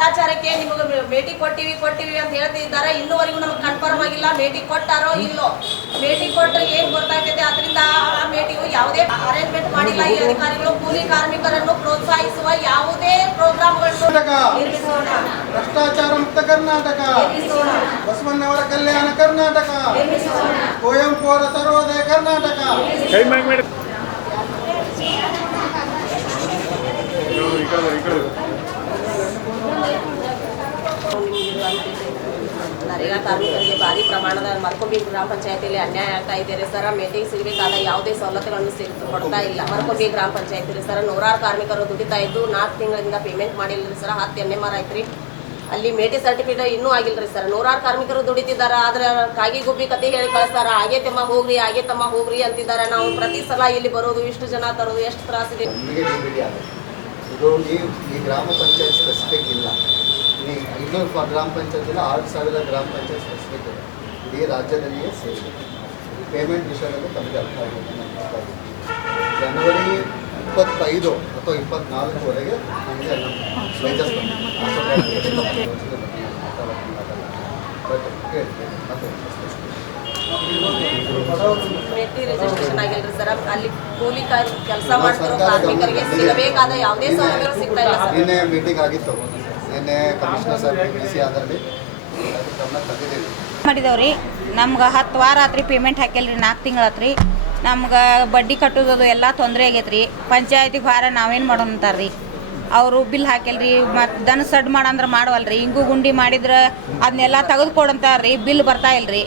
ಕಾಟಾಚಾರಕ್ಕೆ ನಿಮಗೆ ಭೇಟಿ ಕೊಟ್ಟಿವಿ ಅಂತ ಹೇಳ್ತಿದ್ದಾರೆ. ಇನ್ನೂವರೆಗೂ ನಮಗೆ ಕನ್ಫರ್ಮ್ ಆಗಿಲ್ಲ ಭೇಟಿ ಕೊಟ್ಟಾರೋ ಇಲ್ಲೋ. ಭೇಟಿ ಕೊಟ್ಟರೆ ಏನು ಗೊತ್ತಾಗ್ತದೆ, ಅದರಿಂದ ಆ ಭೇಟಿಗೂ ಯಾವುದೇ ಅರೇಂಜ್ಮೆಂಟ್ ಮಾಡಿಲ್ಲ ಈ ಅಧಿಕಾರಿಗಳು. ಕೂಲಿ ಕಾರ್ಮಿಕರನ್ನು ಪ್ರೋತ್ಸಾಹಿಸುವ ಯಾವುದೇ ಪ್ರೋಗ್ರಾಮ್ಗಳನ್ನು ನಿರ್ಮಿಸೋಣ. ಭ್ರಷ್ಟಾಚಾರ ಮುಕ್ತ ಕರ್ನಾಟಕ, ಬಸವಣ್ಣವರ ಕಲ್ಯಾಣ ಕರ್ನಾಟಕ, ಕುವೆಂಪು ಅವರ ಸರ್ವೋದಯ ಕರ್ನಾಟಕ. ನರೇಗಾ ಕಾರ್ಮಿಕರಿಗೆ ಭಾರಿ ಪ್ರಮಾಣದ ಮರ್ಕೊಂಬಿ ಗ್ರಾಮ ಪಂಚಾಯತಿಯಲ್ಲಿ ಅನ್ಯಾಯ ಆಗ್ತಾ ಇದೆ ಸರ್. ಮೀಟಿಂಗ್ ಸಿಗಬೇಕಾದ ಯಾವುದೇ ಸವಲತ್ತುಗಳನ್ನು ಕೊಡ್ತಾ ಇಲ್ಲ ಮರ್ಕೊಂಬಿ ಗ್ರಾಮ ಪಂಚಾಯತಿಯಲ್ಲಿ ಸರ್. ನೂರಾರು ಕಾರ್ಮಿಕರು ದುಡಿತಾ ಇದ್ದು 4 ತಿಂಗಳಿಂದ ಪೇಮೆಂಟ್ ಮಾಡಿಲ್ಲ ಸರ್. 10 NMR ಆಯ್ತು. ಅಲ್ಲಿ ಮೇಟಿ ಸರ್ಟಿಫಿಕೇಟ್ ಇನ್ನೂ ಆಗಿಲ್ಲ ಸರ್. ನೂರಾರು ಕಾರ್ಮಿಕರು ದುಡಿತಿದ್ದಾರೆ. ಆದ್ರೆ ಕಾಗಿ ಗುಬ್ಬಿ ಕತೆ ಹೇಳಿ ಕಳಿಸ್ತಾರ. ಆಗೇತಮ್ಮ ಹೋಗ್ರಿ ಅಂತಿದ್ದಾರೆ. ನಾವು ಪ್ರತಿ ಸಲ ಇಲ್ಲಿ ಬರೋದು, ಇಷ್ಟು ಜನ ತರೋದು, ಎಷ್ಟು ತ್ರಾಸಿದೆ. ಇದು ಈ ಗ್ರಾಮ ಪಂಚಾಯತ್ ಸ್ಪೆಸಿಫಿಕ್ ಇಲ್ಲ. ಇನ್ನೂರು ಗ್ರಾಮ ಪಂಚಾಯತ್ ಇಲ್ಲ, 6,000 ಗ್ರಾಮ ಪಂಚಾಯತ್ ಸ್ಪೆಸಿಫಿಕ್ ಇದೆ. ಇಡೀ ರಾಜ್ಯದಲ್ಲಿಯೇ ಸೇರಿದೆ. ಪೇಮೆಂಟ್ ವಿಷಯದಲ್ಲಿ ತಮಗೆ ಅರ್ಥ ಆಗಿದೆ. ಜನವರಿ 25 ಅಥವಾ 24ವರೆಗೆ ನಮಗೆ ವೇಜಸ್ ಮೇಟಿ ರಿಜಿಸ್ಟ್ರೇಷನ್ ಆಗಿಲ್ರಿ ಸರ್. ಅಲ್ಲಿ ಕೂಲಿ ಕೆಲಸ ಮಾಡ್ತಿರೋ ಕಾರ್ಮಿಕರಿಗೆ ಸಿಗಬೇಕಾದ ಯಾವುದೇ ಸೌಲಭ್ಯಗಳು ಸಿಗ್ತಾ ಇಲ್ಲ ಸರ್. ನಿನ್ನೆ ಮೀಟಿಂಗ್ ಆಗಿತ್ತು. ನಿನ್ನೆ ಕಮಿಷನರ್ ಸರ್ BC ಆದಲ್ಲಿ ಮಾಡಿದವ್ರಿ. ನಮ್ಗೆ 10 ವಾರ ಆತ್ರಿ ಪೇಮೆಂಟ್ ಹಾಕಿಲ್ರಿ. 4 ತಿಂಗಳು ಆತ್ರಿ. ನಮ್ಗೆ ಬಡ್ಡಿ ಕಟ್ಟೋದು ಎಲ್ಲ ತೊಂದರೆ ಆಗೈತ್ರಿ. ಪಂಚಾಯತಿಗೆ ಭಾರ ನಾವೇನು ಮಾಡೋಣ ಅಂತಾರ್ರಿ. ಅವರು ಬಿಲ್ ಹಾಕಿಲ್ರಿ. ಮತ್ತು ದನ ಸಡ್ ಮಾಡಂದ್ರೆ ಮಾಡವಲ್ರಿ. ಹಿಂಗು ಗುಂಡಿ ಮಾಡಿದ್ರೆ ಅದನ್ನೆಲ್ಲ ತೆಗೆದುಕೊಡಂತಾರ್ರಿ. ಬಿಲ್ ಬರ್ತಾ ಇಲ್ರಿ.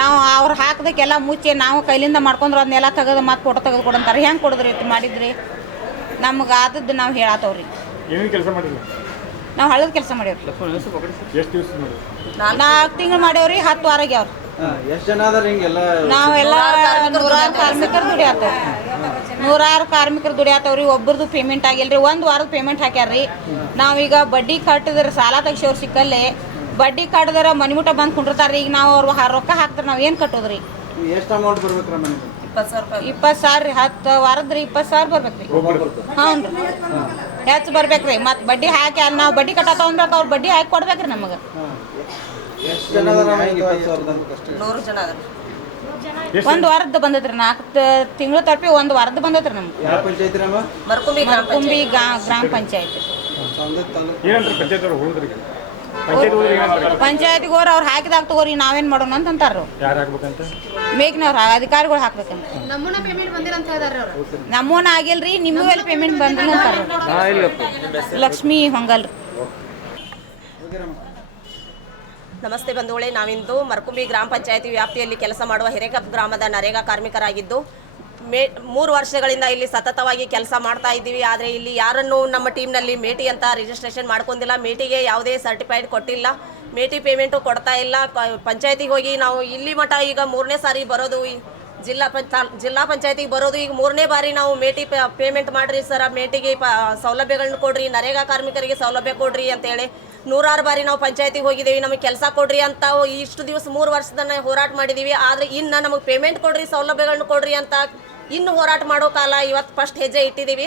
ನಾವು ಅವ್ರು ಹಾಕಿದಕ್ಕೆಲ್ಲ ಮುಚ್ಚಿ ನಾವು ಕೈಲಿಂದ ಮಾಡ್ಕೊಂಡ್ರು ಅದನ್ನೆಲ್ಲ ತೆಗೆದು ಮತ್ತು ಫೋಟೋ ತೆಗೆದು ಕೊಡಂತಾರೆ. ಹೆಂಗೆ ಕೊಡಿದ್ರಿ ಮಾಡಿದ್ರಿ? ನಮ್ಗೆ ಆದದ್ದು ನಾವು ಹೇಳತ್ತವ್ರಿ. ನಾವು ಹಳದ ಕೆಲಸ ಮಾಡೇವ್ರಿ. 4 ತಿಂಗಳು ಮಾಡೇವ್ರಿ. 10 ವಾರ ಆಗ್ಯಾವ್ರಿ. ನಾವೆಲ್ಲ ನೂರಾರು ಕಾರ್ಮಿಕರು ದುಡಿಯಾತವ್ರಿ. ಒಬ್ಬರದು ಪೇಮೆಂಟ್ ಆಗಿಲ್ರಿ. 1 ವಾರದ ಪೇಮೆಂಟ್ ಹಾಕ್ಯಾರ್ರಿ. ನಾವೀಗ ಬಡ್ಡಿ ಕಟ್ಟಿದ್ರೆ ಸಾಲ ತೆಗ್ಸೋರು ಸಿಕ್ಕಲ್ಲೇ ಬಡ್ಡಿ ಕಟ್ಟಿದ್ರೆ ಮನಿಮುಟ ಬಂದು ಕುಂಡಿರ್ತಾರ್ರಿ. ಈಗ ನಾವು ಅವ್ರು ರೊಕ್ಕ ಹಾಕ್ತಾರೆ ನಾವು ಏನು ಕಟ್ಟೋದ್ರಿ? ಎಷ್ಟು ಅಮೌಂಟ್ ಬರ್ಬೇಕ್ರ? 20 ಸಾವಿರ 10 ವಾರದ್ರಿ 20 ಸಾವಿರ ಬರ್ಬೇಕ್ರಿ. ಹ್ಞೂ ರೀ, ಹೆಚ್ಚು ಬರ್ಬೇಕ್ರಿ. ಮತ್ತು ಬಡ್ಡಿ ಹಾಕಿ ನಾವು ಬಡ್ಡಿ ಕಟ್ಟತ್ತವ ಅಂದ್ರೆ ಅವ್ರು ಬಡ್ಡಿ ಹಾಕಿ ಕೊಡ್ಬೇಕ್ರಿ ನಮಗೆ. 100 ಜನ ಅದ. 1 ವಾರದ್ದು ಬಂದೈತ್ರಿ. 4 ತಿಂಗಳು ತಪ್ಪಿ 1 ವಾರದ್ದು ಬಂದೈತ್ರಿ ನಮ್ಗೆ. ಮರ್ಕುಂಬಿ ಗ್ರಾಮ ಪಂಚಾಯತ್. ಪಂಚಾಯತಿಗೆ ಹೋರ್ ಅವ್ರು ಹಾಕಿದಾಗ ತಗೋರಿ ನಾವೇನು ಮಾಡೋಣ ಅಂತಾರ. ಮೇಕ್ನವ್ರು ಅಧಿಕಾರಿಗಳು ಹಾಕ್ಬೇಕಂತ. ನಮ್ಮೂನ ಆಗಿಲ್ರಿ. ನಿಮಗೂ ಎಲ್ಲಿ ಪೇಮೆಂಟ್ ಬಂದಿಲ್ಲ ಅಂತಾರ. ಲಕ್ಷ್ಮೀ ಹೊಂಗಲ್ರಿ. ನಮಸ್ತೆ ಬಂಧುಗಳೇ. ನಾವಿಂದು ಮರ್ಕುಂಬಿ ಗ್ರಾಮ ಪಂಚಾಯತಿ ವ್ಯಾಪ್ತಿಯಲ್ಲಿ ಕೆಲಸ ಮಾಡುವ ಹಿರೇಕಪ್ ಗ್ರಾಮದ ನರೇಗಾ ಕಾರ್ಮಿಕರಾಗಿದ್ದು 3 ವರ್ಷಗಳಿಂದ ಇಲ್ಲಿ ಸತತವಾಗಿ ಕೆಲಸ ಮಾಡ್ತಾ ಇದ್ದೀವಿ. ಆದರೆ ಇಲ್ಲಿ ಯಾರನ್ನು ನಮ್ಮ ಟೀಮ್ನಲ್ಲಿ ಮೇಟಿ ಅಂತ ರಿಜಿಸ್ಟ್ರೇಷನ್ ಮಾಡ್ಕೊಂಡಿಲ್ಲ. ಮೇಟಿಗೆ ಯಾವುದೇ ಸರ್ಟಿಫೈಡ್ ಕೊಟ್ಟಿಲ್ಲ. ಮೇಟಿ ಪೇಮೆಂಟು ಕೊಡ್ತಾ ಇಲ್ಲ. ಪಂಚಾಯತಿಗೆ ಹೋಗಿ ನಾವು ಇಲ್ಲಿ ಮಟ್ಟ ಈಗ 3ನೇ ಸಾರಿ ಬರೋದು. ಜಿಲ್ಲಾ ಪಂಚಾಯತಿಗೆ ಬರೋದು ಈಗ 3ನೇ ಬಾರಿ ನಾವು ಮೇಟಿ ಪೇಮೆಂಟ್ ಮಾಡಿರಿ ಸರ್. ಮೇಟಿಗೆ ಸೌಲಭ್ಯಗಳನ್ನ ಕೊಡ್ರಿ, ನರೇಗಾ ಕಾರ್ಮಿಕರಿಗೆ ಸೌಲಭ್ಯ ಕೊಡ್ರಿ ಅಂತೇಳಿ 100 ಬಾರಿ ನಾವು ಪಂಚಾಯತಿಗೆ ಹೋಗಿದ್ದೀವಿ. ನಮಗೆ ಕೆಲಸ ಕೊಡ್ರಿ ಅಂತ ಇಷ್ಟು ದಿವಸ 3 ವರ್ಷದನ್ನ ಹೋರಾಟ ಮಾಡಿದ್ದೀವಿ. ಆದರೆ ಇನ್ನು ನಮಗೆ ಪೇಮೆಂಟ್ ಕೊಡ್ರಿ, ಸೌಲಭ್ಯಗಳನ್ನ ಕೊಡ್ರಿ ಅಂತ ಇನ್ನು ಹೋರಾಟ ಮಾಡೋ ಕಾಲ ಇವತ್ತು ಫಸ್ಟ್ ಹೆಜ್ಜೆ ಇಟ್ಟಿದ್ದೀವಿ.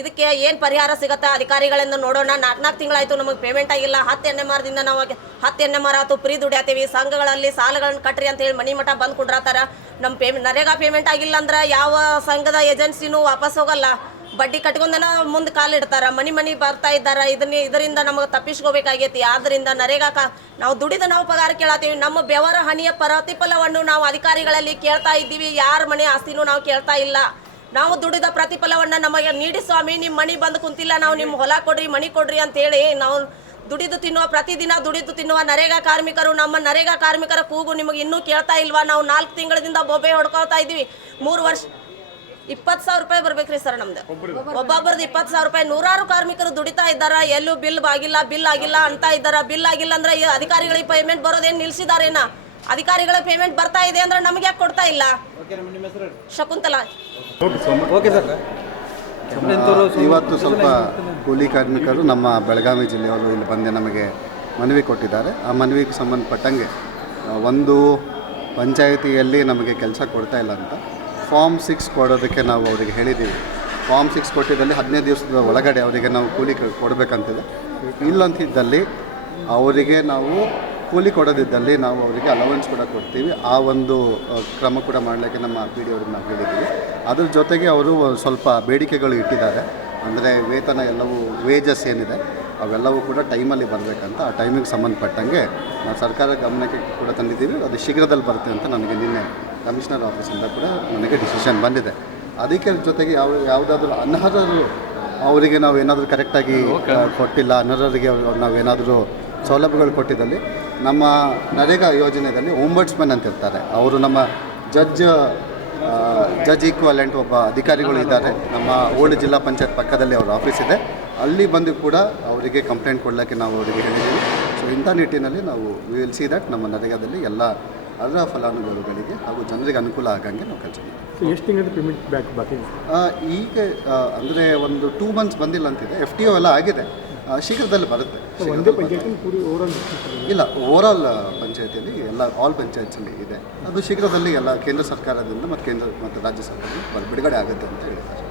ಇದಕ್ಕೆ ಏನು ಪರಿಹಾರ ಸಿಗುತ್ತಾ ಅಧಿಕಾರಿಗಳಿಂದ ನೋಡೋಣ. 4 ತಿಂಗಳಾಯಿತು ನಮಗೆ ಪೇಮೆಂಟ್ ಆಗಿಲ್ಲ. 10 NMRದಿಂದ ನಾವು 10 NMR ಆಯ್ತು ಫ್ರೀ ದುಡಿಯಾತೀವಿ. ಸಂಘಗಳಲ್ಲಿ ಸಾಲಗಳನ್ನ ಕಟ್ರಿ ಅಂತ ಹೇಳಿ ಮನಿ ಮಠ ಬಂದು ಕುಂಡ್ರತಾರ. ನಮ್ಮ ನರೇಗಾ ಪೇಮೆಂಟ್ ಆಗಿಲ್ಲ ಅಂದ್ರೆ ಯಾವ ಸಂಘದ ಏಜೆನ್ಸಿನೂ ವಾಪಸ್ ಹೋಗಲ್ಲ. ಬಡ್ಡಿ ಕಟ್ಕೊಂಡನ ಮುಂದೆ ಕಾಲಿಡ್ತಾರ. ಮನಿ ಬರ್ತಾ ಇದ್ದಾರೆ. ಇದರಿಂದ ನಮಗೆ ತಪ್ಪಿಸ್ಕೋಬೇಕಾಗೈತಿ. ಆದ್ದರಿಂದ ನರೇಗಾ ನಾವು ದುಡಿದ ನಾವು ಪಗಾರ ಕೇಳತ್ತೀವಿ. ನಮ್ಮ ಬೆವರ ಹಣಿಯ ಪ್ರತಿಫಲವನ್ನು ನಾವು ಅಧಿಕಾರಿಗಳಲ್ಲಿ ಕೇಳ್ತಾ ಇದ್ದೀವಿ. ಯಾರ ಮನೆ ಆಸ್ತಿನೂ ನಾವು ಕೇಳ್ತಾ ಇಲ್ಲ. ನಾವು ದುಡಿದ ಪ್ರತಿಫಲವನ್ನು ನಮಗೆ ನೀಡಿ ಸ್ವಾಮಿ. ನಿಮ್ಮ ಮನಿ ಬಂದು ಕುಂತಿಲ್ಲ, ನಾವು ನಿಮ್ಮ ಹೊಲ ಕೊಡ್ರಿ, ಮನಿ ಕೊಡ್ರಿ ಅಂತೇಳಿ ನಾವು ಪ್ರತಿದಿನ ದುಡಿದು ತಿನ್ನುವ ನರೇಗಾ ಕಾರ್ಮಿಕರು. ನಮ್ಮ ನರೇಗಾ ಕಾರ್ಮಿಕರ ಕೂಗು ನಿಮಗೆ ಇನ್ನೂ ಕೇಳ್ತಾ ಇಲ್ವಾ? ನಾವು 4 ತಿಂಗಳಿಂದ ಬೊಬ್ಬೆ ಹೊಡ್ಕೊಳ್ತಾ ಇದ್ದೀವಿ. 3 ವರ್ಷ 20,000 ರೂಪಾಯಿ ಬರ್ಬೇಕ್ರಿ ಸರ್. ನಮ್ದು ಒಬ್ಬೊಬ್ಬರದ್ದು 20,000 ರೂಪಾಯಿ. 100 ಕಾರ್ಮಿಕರು ದುಡಿತಾ ಇದ್ದಾರ. ಎಲ್ಲೂ ಬಿಲ್ ಆಗಿಲ್ಲ ಅಂತ ಇದ್ದಾರ. ಬಿಲ್ ಆಗಿಲ್ಲ ಅಂದ್ರೆ ಅಧಿಕಾರಿಗಳಿಗೆ ಪೇಮೆಂಟ್ ಬರೋದೇನು ನಿಲ್ಸಿದಾರೇನ? ಅಧಿಕಾರಿಗಳ ಪೇಮೆಂಟ್ ಬರ್ತಾ ಇದೆ ಅಂದ್ರೆ ನಮಗೆ ಯಾಕೆ ಕೊಡ್ತಾ ಇಲ್ಲ? ಶಕುಂತಲಾ. ಇವತ್ತು ಸ್ವಲ್ಪ ಕೂಲಿ ಕಾರ್ಮಿಕರು ನಮ್ಮ ಬೆಳಗಾವಿ ಜಿಲ್ಲೆಯವರು ಇಲ್ಲಿ ಬಂದು ನಮಗೆ ಮನವಿ ಕೊಟ್ಟಿದ್ದಾರೆ. ಆ ಮನವಿಗೆ ಸಂಬಂಧಪಟ್ಟಂಗೆ ಒಂದು ಪಂಚಾಯಿತಿಯಲ್ಲಿ ನಮಗೆ ಕೆಲಸ ಕೊಡ್ತಾ ಇಲ್ಲ ಅಂತ ಫಾರ್ಮ್ 6 ಕೊಡೋದಕ್ಕೆ ನಾವು ಅವರಿಗೆ ಹೇಳಿದ್ದೀವಿ. ಫಾರ್ಮ್ 6 ಕೊಟ್ಟಿದ್ದಲ್ಲಿ 15 ದಿವಸದ ಒಳಗಡೆ ಅವರಿಗೆ ನಾವು ಕೂಲಿ ಕೊಡಬೇಕಂತಿದೆ. ಇಲ್ಲಂತಿದ್ದಲ್ಲಿ ಅವರಿಗೆ ನಾವು ಕೂಲಿ ಕೊಡೋದಿದ್ದಲ್ಲಿ ನಾವು ಅವರಿಗೆ ಅಲವೆನ್ಸ್ ಕೂಡ ಕೊಡ್ತೀವಿ. ಆ ಒಂದು ಕ್ರಮ ಕೂಡ ಮಾಡಲಿಕ್ಕೆ ನಮ್ಮ ಪಿ ಡಿ ಅವ್ರಿಗೆ ನಾವು ಹೇಳಿದ್ದೀವಿ. ಅದ್ರ ಜೊತೆಗೆ ಅವರು ಸ್ವಲ್ಪ ಬೇಡಿಕೆಗಳು ಇಟ್ಟಿದ್ದಾರೆ. ಅಂದರೆ ವೇತನ ಎಲ್ಲವೂ ವೇಜಸ್ ಏನಿದೆ ಅವೆಲ್ಲವೂ ಕೂಡ ಟೈಮಲ್ಲಿ ಬರಬೇಕಂತ, ಆ ಟೈಮಿಗೆ ಸಂಬಂಧಪಟ್ಟಂಗೆ ನಾವು ಸರ್ಕಾರ ಗಮನಕ್ಕೆ ಕೂಡ ತಂದಿದ್ದೀವಿ. ಅದು ಶೀಘ್ರದಲ್ಲಿ ಬರುತ್ತೆ ಅಂತ ನನಗೆ ನಿನ್ನೆ ಕಮಿಷನರ್ ಆಫೀಸಿಂದ ಕೂಡ ನನಗೆ ಡಿಸಿಷನ್ ಬಂದಿದೆ. ಅದಕ್ಕೆ ಜೊತೆಗೆ ಯಾವುದಾದ್ರೂ ಅನರ್ಹರು ಅವರಿಗೆ ನಾವು ಏನಾದರೂ ಕರೆಕ್ಟಾಗಿ ಕೊಟ್ಟಿಲ್ಲ, ಅನರ್ಹರಿಗೆ ನಾವೇನಾದರೂ ಸೌಲಭ್ಯಗಳು ಕೊಟ್ಟಿದ್ದಲ್ಲಿ ನಮ್ಮ ನರೇಗಾ ಯೋಜನೆಯಲ್ಲಿ ಓಂಬಡ್ಸ್ಮನ್ ಅಂತ ಇರ್ತಾರೆ. ಅವರು ನಮ್ಮ ಜಡ್ಜ್ ಈಕ್ವಲೆಂಟ್ ಒಬ್ಬ ಅಧಿಕಾರಿಗಳು ಇದ್ದಾರೆ. ನಮ್ಮ ಓಲ್ಡ್ ಜಿಲ್ಲಾ ಪಂಚಾಯತ್ ಪಕ್ಕದಲ್ಲಿ ಅವ್ರ ಆಫೀಸ್ ಇದೆ. ಅಲ್ಲಿ ಬಂದು ಕೂಡ ಅವರಿಗೆ ಕಂಪ್ಲೇಂಟ್ ಕೊಡಲಿಕ್ಕೆ ನಾವು ಅವರಿಗೆ ಹೇಳಿದ್ದೀವಿ. ಸೊ ಇಂಥ ನಿಟ್ಟಿನಲ್ಲಿ ನಾವು ವಿಲ್ ಸಿ ದಟ್ ನಮ್ಮ ನರೇಗಾದಲ್ಲಿ ಎಲ್ಲ ಅರ್ಹ ಫಲಾನುಭವಿಗಳಿಗೆ ಹಾಗೂ ಜನರಿಗೆ ಅನುಕೂಲ ಆಗಂಗೆ ನಾವು ಕೆಲಸ ಮಾಡ್ತೀವಿ. ಎಷ್ಟು ತಿಂಗಳ ಪೇಮೆಂಟ್ ಬ್ಯಾಕ್ ಬಾಕಿ? ಈಗ ಅಂದರೆ ಒಂದು 2 ಮಂತ್ಸ್ ಬಂದಿಲ್ಲ ಅಂತಿದೆ. FTO ಎಲ್ಲ ಆಗಿದೆ, ಶೀಘ್ರದಲ್ಲಿ ಬರುತ್ತೆ. ಒಂದೇ ಪಂಚಾಯತಿ ಪೂರಿ ಓವರಾಲ್ ಇಲ್ಲ, ಓವರಾಲ್ ಪಂಚಾಯತಿಯಲ್ಲಿ ಎಲ್ಲ ಆಲ್ ಪಂಚಾಯತ್ಸಲ್ಲಿ ಇದೆ. ಅದು ಶೀಘ್ರದಲ್ಲಿ ಎಲ್ಲ ಕೇಂದ್ರ ಸರ್ಕಾರದಿಂದ ಮತ್ತು ರಾಜ್ಯ ಸರ್ಕಾರದಿಂದ ಬಿಡುಗಡೆ ಆಗುತ್ತೆ ಅಂತ ಹೇಳಿದ್ದಾರೆ.